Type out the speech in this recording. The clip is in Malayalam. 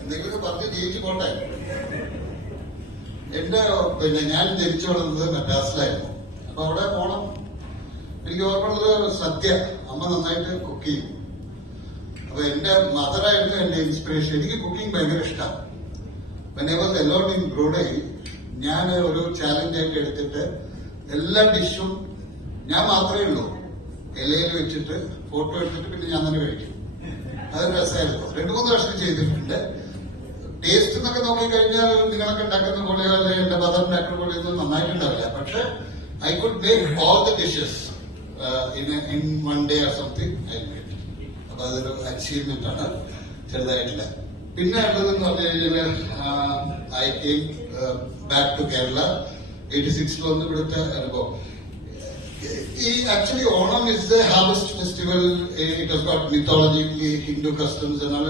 എന്തെങ്കിലും പറഞ്ഞ് ജീവിച്ചു പോട്ടെ. ഞാൻ ജനിച്ചു വളർന്നത് മദ്രാസിലായിരുന്നു. അപ്പൊ അവിടെ പോണം. എനിക്ക് ഓർമ്മയുള്ളത് സദ്യ. അമ്മ നന്നായിട്ട് കുക്ക് ചെയ്യും. അപ്പൊ എന്റെ മദറായിരുന്നു എന്റെ ഇൻസ്പിറേഷൻ. എനിക്ക് കുക്കിംഗ് ഭയങ്കര ഇഷ്ടമാണ്. When I was alone in Brunei, ഞാൻ ഒരു ചാലഞ്ച് ആയിട്ട് എടുത്തിട്ട് എല്ലാ ഡിഷും ഞാൻ മാത്രമേ ഉള്ളൂ ഇലയിൽ വെച്ചിട്ട് ഫോട്ടോ എടുത്തിട്ട് പിന്നെ ഞാൻ തന്നെ കഴിക്കും. അതൊരു രസമായിരുന്നു. 2-3 വർഷം ചെയ്തിട്ടുണ്ട്. ടേസ്റ്റ് എന്നൊക്കെ നോക്കിക്കഴിഞ്ഞാൽ നിങ്ങളൊക്കെ ഉണ്ടാക്കുന്ന പോലെയോ അല്ലെങ്കിൽ എന്റെ മദർ ഉണ്ടാക്കുന്ന പോലെയോ ഒന്നും നന്നായിട്ടുണ്ടാവില്ല. പക്ഷെ I could make all the dishes in 1 day or something. അപ്പൊ അതൊരു അച്ചീവ്മെന്റ് ആണ്, ചെറുതായിട്ടില്ല. പിന്നെ ഉള്ളതെന്ന് പറഞ്ഞു കഴിഞ്ഞാൽ I came back to Kerala 86 വന്ന് ഇവിടുത്തെ അനുഭവം. Actually, Onam is the harvest festival. It has got mythology, Hindu customs and all.